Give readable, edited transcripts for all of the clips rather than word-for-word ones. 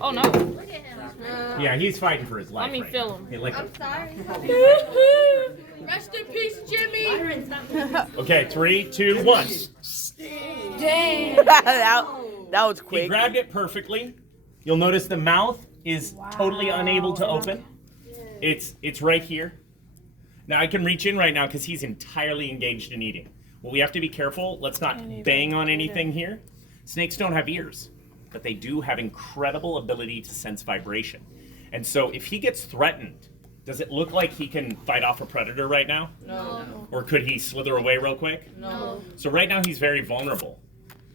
Oh no. Yeah, he's fighting for his life. Let me right feel now. him. Hey, like I'm sorry. Rest in peace, Jimmy. Okay, 3, 2, 1. Damn. that was He quick. grabbed it perfectly. You'll notice the mouth is totally unable to open. It's right here. Now I can reach in right now because he's entirely engaged in eating. Well, we have to be careful. Let's not bang on anything here. Snakes don't have ears, but they do have incredible ability to sense vibration. And so if he gets threatened, does it look like he can fight off a predator right now? No. Or could he slither away real quick? No. So right now he's very vulnerable.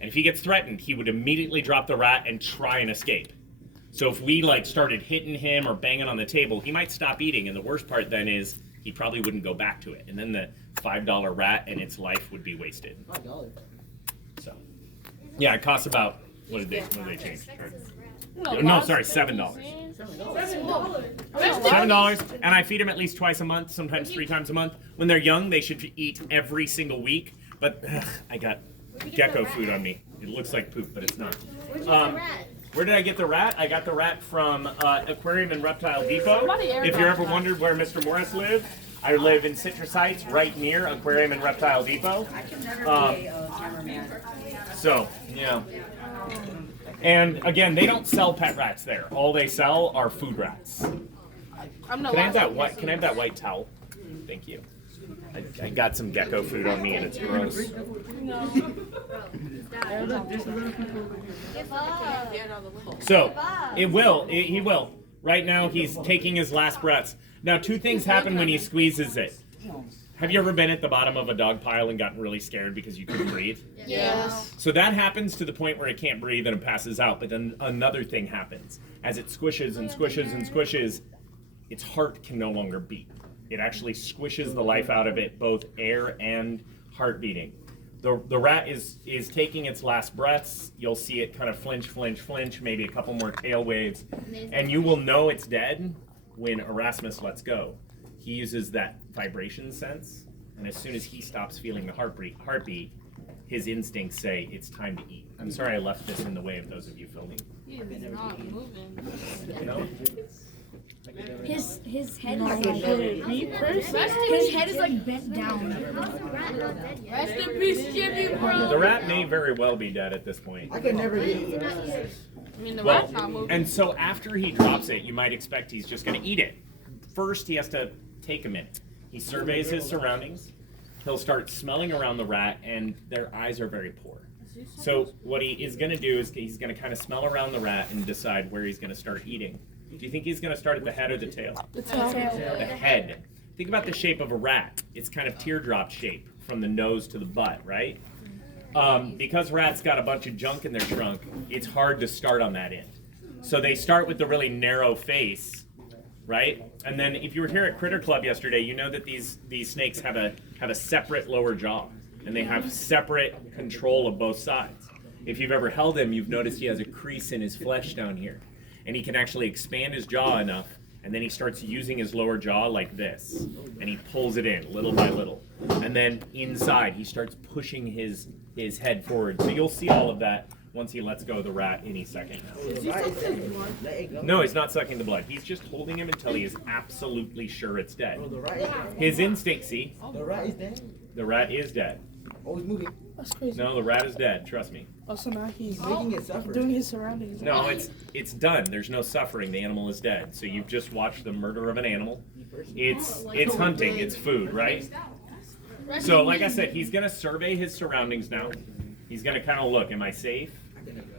And if he gets threatened, he would immediately drop the rat and try and escape. So if we like started hitting him or banging on the table, he might stop eating. And the worst part then is he probably wouldn't go back to it. And then the $5 rat and its life would be wasted. So, yeah, it costs about, what did they change? No, sorry, $7. $7, and I feed them at least twice a month, sometimes 3 times a month. When they're young, they should eat every single week. But I got gecko food on me. It looks like poop, but it's not. Where did I get the rat? I got the rat from Aquarium and Reptile Depot. If you ever wondered where Mr. Morris lived, I live in Citrus Heights, right near Aquarium and Reptile Depot. I can never be a cameraman. So, yeah. And again, they don't sell pet rats there. All they sell are food rats. Can I have that white? Can I have that white towel? Thank you. I got some gecko food on me and it's gross. So he will. Right now he's taking his last breaths. Now 2 things happen when he squeezes it. Have you ever been at the bottom of a dog pile and gotten really scared because you couldn't breathe? Yes. So that happens to the point where it can't breathe and it passes out, but then another thing happens. As it squishes and squishes and squishes, its heart can no longer beat. It actually squishes the life out of it, both air and heart beating. The rat is taking its last breaths. You'll see it kind of flinch, maybe a couple more tail waves, and you will know it's dead when Erasmus lets go. He uses that vibration sense, and as soon as he stops feeling the heartbeat, his instincts say it's time to eat. I'm sorry I left this in the way of those of you filming. He is not moving. No? His head is like his head is like bent down. Rest in peace, Jimmy, bro. The rat may very well be dead at this point. I could never be. I mean, the Well, rat's not moving. and so after he drops it, you might expect he's just going to eat it. First, he has to take a minute. He surveys his surroundings. He'll start smelling around the rat, and their eyes are very poor. So what he is going to do is he's going to kind of smell around the rat and decide where he's going to start eating. Do you think he's going to start at the head or the tail? The tail. The head. Think about the shape of a rat. It's kind of teardrop shape from the nose to the butt, right? Because rats got a bunch of junk in their trunk, it's hard to start on that end. So they start with the really narrow face, right? And then if you were here at Critter Club yesterday, you know that these snakes have a separate lower jaw, and they have separate control of both sides. If you've ever held him, you've noticed he has a crease in his flesh down here, and he can actually expand his jaw enough, and then he starts using his lower jaw like this, and he pulls it in little by little, and then inside he starts pushing his head forward. So you'll see all of that once he lets go of the rat any second now. No, he's not sucking the blood. He's just holding him until he is absolutely sure it's dead. His instinct, see? The rat is dead. The rat is dead. Oh, he's moving. That's crazy. No, the rat is dead. Trust me. Oh, so now he's Making it suffer. doing his surroundings. No, it's done. There's no suffering. The animal is dead. So you've just watched the murder of an animal. It's hunting. It's food, right? So like I said, he's gonna survey his surroundings now. He's gonna kind of look. Am I safe?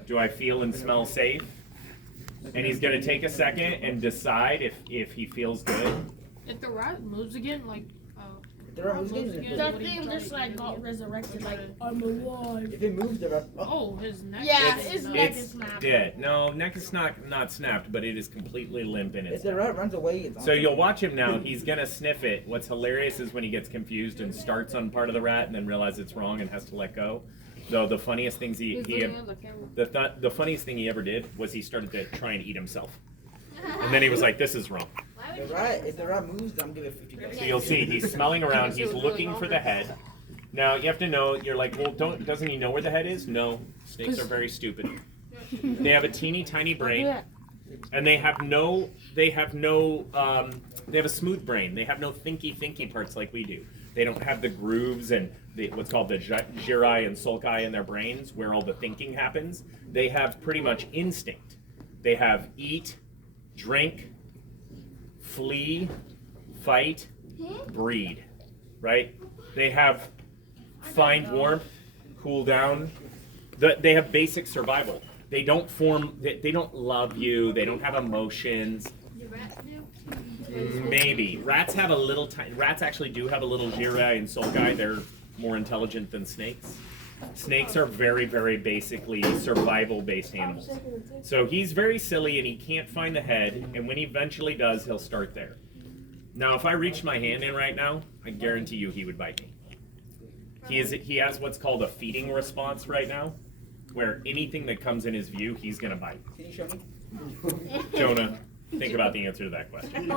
Do I feel and smell safe? And he's gonna take a second and decide if he feels good. If the rat moves again, like, The rat moves again. That thing just like got resurrected, like I'm alive. If it moves, the rat. oh, his neck. Yeah, is his snapped. neck is It's snapped. dead. No, neck is not snapped, but it is completely limp in If its the rat runs away, it's. So you'll watch him now. He's gonna sniff it. What's hilarious is when he gets confused and starts on part of the rat and then realizes it's wrong and has to let go. Though the funniest things the funniest thing he ever did was he started to try and eat himself, and then he was like, "This is wrong." If the rat moves, I'm giving $50. So you'll see he's smelling around. He's looking for the head. Now you have to know. You're like, well, doesn't he know where the head is? No, snakes are very stupid. They have a teeny tiny brain, and they have a smooth brain. They have no thinky parts like we do. They don't have the grooves and what's called the gyri and sulci in their brains where all the thinking happens. They have pretty much instinct. They have eat, drink, flee, fight, breed, right? They have find warmth, cool down. They have basic survival. They don't they don't love you. They don't have emotions. Maybe. Rats have a little rats actually do have a little gyri and sulci. They're more intelligent than snakes. Snakes are very, very basically survival-based animals. So he's very silly and he can't find the head, and when he eventually does, he'll start there. Now, if I reached my hand in right now, I guarantee you he would bite me. He has what's called a feeding response right now, where anything that comes in his view, he's gonna bite. Can you show me? Jonah, think about the answer to that question.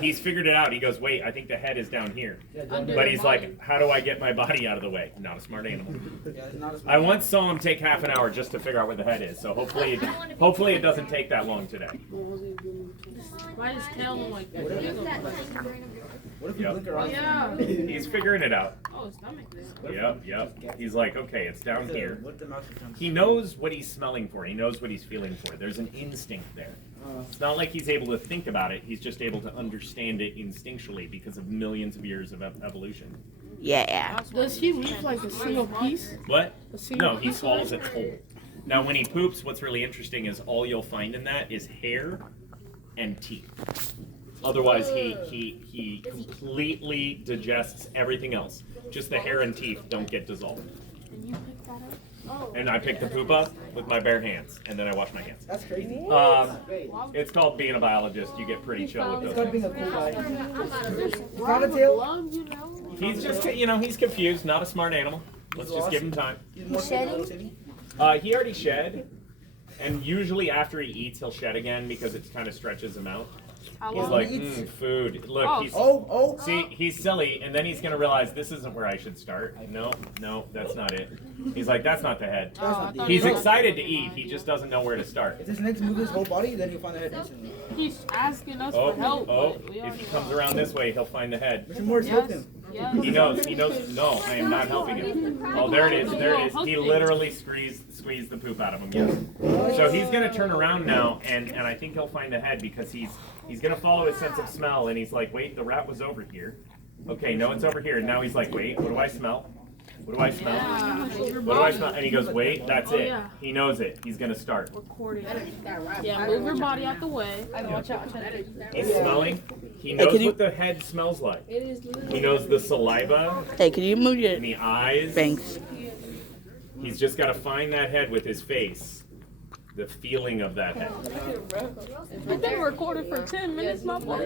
He's figured it out. He goes, wait, I think the head is down here. But he's like, how do I get my body out of the way? Not a smart animal. I once saw him take half an hour just to figure out where the head is. So hopefully it doesn't take that long today. Why is tail like that? What if you blink around? Yeah. He's figuring it out. Oh, stomach. Yep. He's like, okay, it's down here. What the mouse becomes? He knows what he's smelling for. He knows what he's feeling for. There's an instinct there. It's not like he's able to think about it. He's just able to understand it instinctually because of millions of years of evolution. Yeah. Does he leave like a single piece? What? single No, he piece swallows it whole. Now, when he poops, what's really interesting is all you'll find in that is hair and teeth. Otherwise, he completely digests everything else. Just the hair and teeth don't get dissolved. And you pick that up? Oh. And I pick the poop up with my bare hands, and then I wash my hands. That's crazy. It's called being a biologist. You get pretty chill with It's those called being things. a cool guy. Cottontail? Love, you know? He's just, he's confused. Not a smart animal. Let's just give him time. He's more Shedding? city. He already shed, and usually after he eats, he'll shed again because it kind of stretches him out. How He's long? like, eats? food. Look, Oh. he's Oh. see, he's silly, and then he's gonna realize this isn't where I should start. No, that's not it. He's like, that's not the head. That's not the He's No. excited to eat. He just doesn't know where to start. If this next move his whole body, then you'll find the head instantly. He's asking us Oh, for help. oh! but we If already he comes know. around this way, he'll find the head. Mr. Morris, help Yes. him. Yes. He knows. No, I am not helping him. Oh, there it is. There it is. He literally squeezed the poop out of him. Yes. So he's gonna turn around now, and I think he'll find the head because he's gonna follow his sense of smell, and he's like, wait, the rat was over here. Okay, no, it's over here. And now he's like, wait, what do I smell? What do I smell? Yeah. What do I smell? And he goes, wait, that's Oh, it. yeah. He knows it. He's gonna start. Recording. Yeah, move your body out the way. He's smelling. He Hey, knows can you- what the head smells like. He knows the saliva Hey, can you move your and the eyes. thanks? He's just got to find that head with his face. The feeling of that head. We've been recording for 10 minutes, my boy.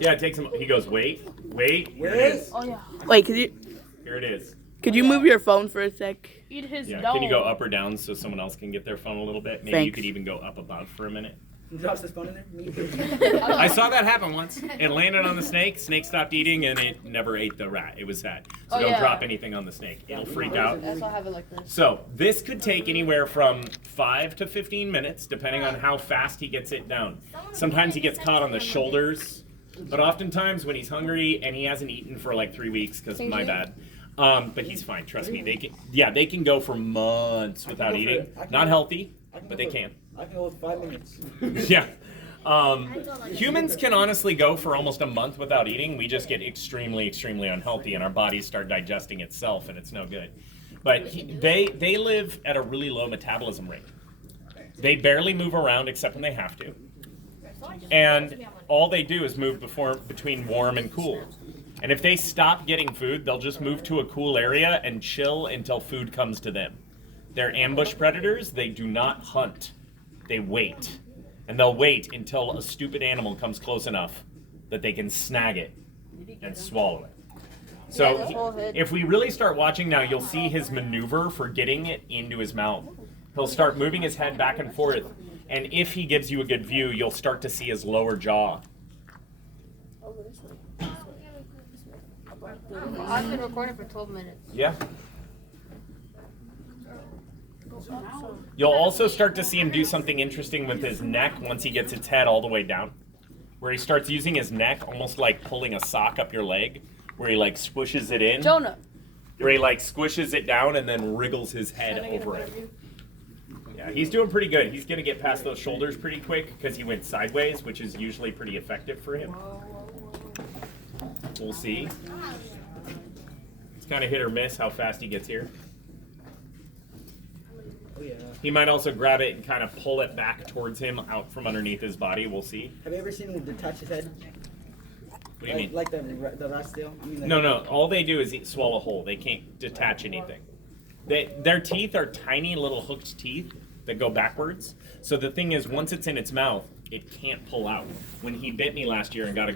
Yeah, it takes him. He goes, wait. Here it is. Oh, yeah. Wait, Here it is. could you move your phone for a sec? Eat his Yeah. dog. Can you go up or down so someone else can get their phone a little bit? Maybe you Thanks. could even go up above for a minute. He drops his phone in there. I saw that happen once. It landed on the snake. Snake stopped eating, and it never ate the rat. It was sad. So Oh, don't yeah. drop anything on the snake. It'll freak out. That's why I have it like this. So this could take anywhere from 5 to 15 minutes, depending on how fast he gets it down. Sometimes he gets caught on the shoulders, but oftentimes when he's hungry and he hasn't eaten for like 3 weeks, because my bad. But he's fine. Trust me. They can go for months without eating. Not healthy, but they can. I can go with 5 minutes. Yeah. Humans can honestly go for almost a month without eating. We just get extremely, extremely unhealthy, and our bodies start digesting itself, and it's no good. But they live at a really low metabolism rate. They barely move around except when they have to. And all they do is move between warm and cool. And if they stop getting food, they'll just move to a cool area and chill until food comes to them. They're ambush predators. They do not hunt. They wait. And they'll wait until a stupid animal comes close enough that they can snag it and swallow it. So if we really start watching now, you'll see his maneuver for getting it into his mouth. He'll start moving his head back and forth. And if he gives you a good view, you'll start to see his lower jaw. I've been recording for 12 minutes. Yeah. You'll also start to see him do something interesting with his neck once he gets its head all the way down, where he starts using his neck almost like pulling a sock up your leg, where he like squishes it in, Jonah. where he like squishes it down and then wriggles his head over it. Yeah, he's doing pretty good. He's gonna get past those shoulders pretty quick because he went sideways, which is usually pretty effective for him. We'll see. It's kind of hit or miss how fast he gets here. Oh yeah. He might also grab it and kind of pull it back towards him out from underneath his body. We'll see. Have you ever seen him detach his head? What do you mean? Like the rat tail? I mean, like, No. All they do is swallow whole. They can't detach anything. Their teeth are tiny little hooked teeth that go backwards. So the thing is, once it's in its mouth, it can't pull out. When he bit me last year and got a